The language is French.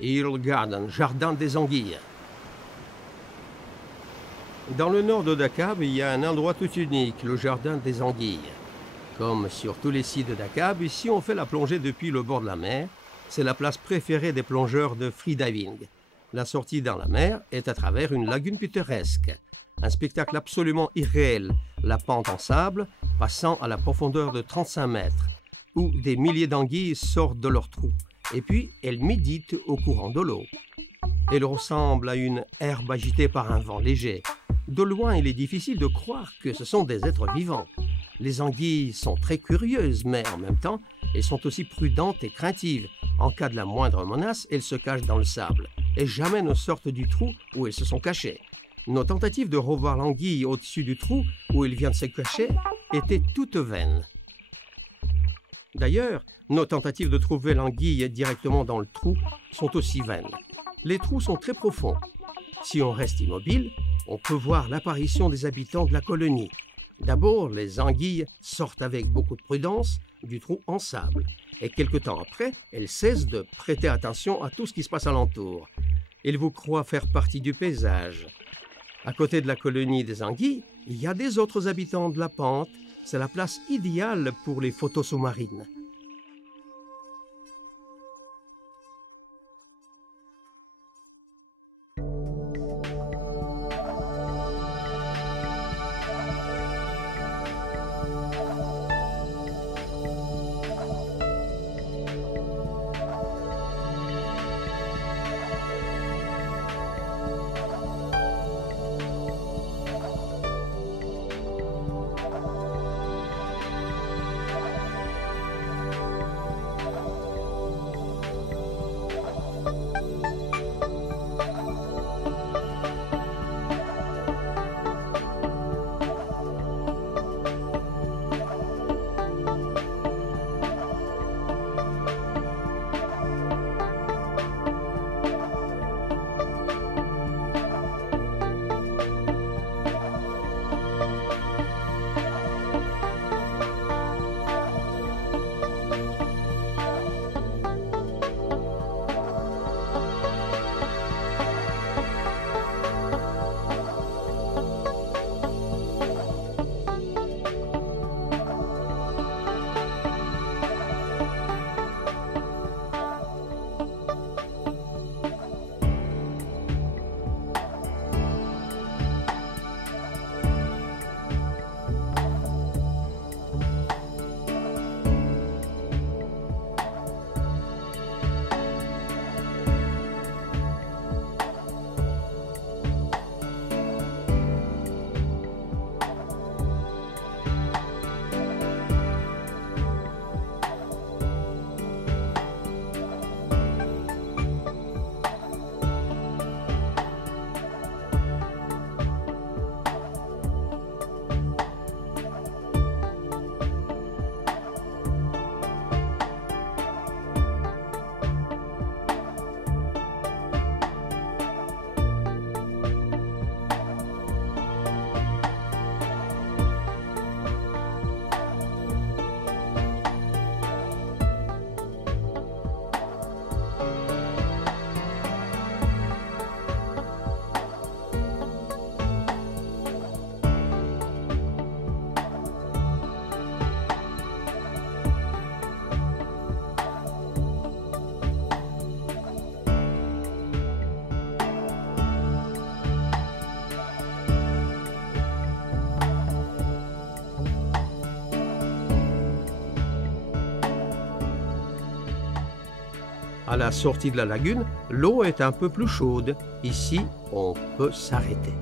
Eel Garden, jardin des anguilles. Dans le nord de Dacab, il y a un endroit tout unique, le jardin des anguilles. Comme sur tous les sites de Dacab, ici on fait la plongée depuis le bord de la mer. C'est la place préférée des plongeurs de freediving. La sortie dans la mer est à travers une lagune pittoresque. Un spectacle absolument irréel, la pente en sable passant à la profondeur de 35 mètres, où des milliers d'anguilles sortent de leurs trous. Et puis, elles méditent au courant de l'eau. Elles ressemblent à une herbe agitée par un vent léger. De loin, il est difficile de croire que ce sont des êtres vivants. Les anguilles sont très curieuses, mais en même temps, elles sont aussi prudentes et craintives. En cas de la moindre menace, elles se cachent dans le sable et jamais ne sortent du trou où elles se sont cachées. Nos tentatives de revoir l'anguille au-dessus du trou où il vient de se cacher étaient toutes vaines. D'ailleurs, nos tentatives de trouver l'anguille directement dans le trou sont aussi vaines. Les trous sont très profonds. Si on reste immobile, on peut voir l'apparition des habitants de la colonie. D'abord, les anguilles sortent avec beaucoup de prudence du trou en sable. Et quelque temps après, elles cessent de prêter attention à tout ce qui se passe alentour. Elles vous croient faire partie du paysage. À côté de la colonie des anguilles, il y a des autres habitants de la pente. C'est la place idéale pour les photos sous-marines. À la sortie de la lagune, l'eau est un peu plus chaude. Ici, on peut s'arrêter.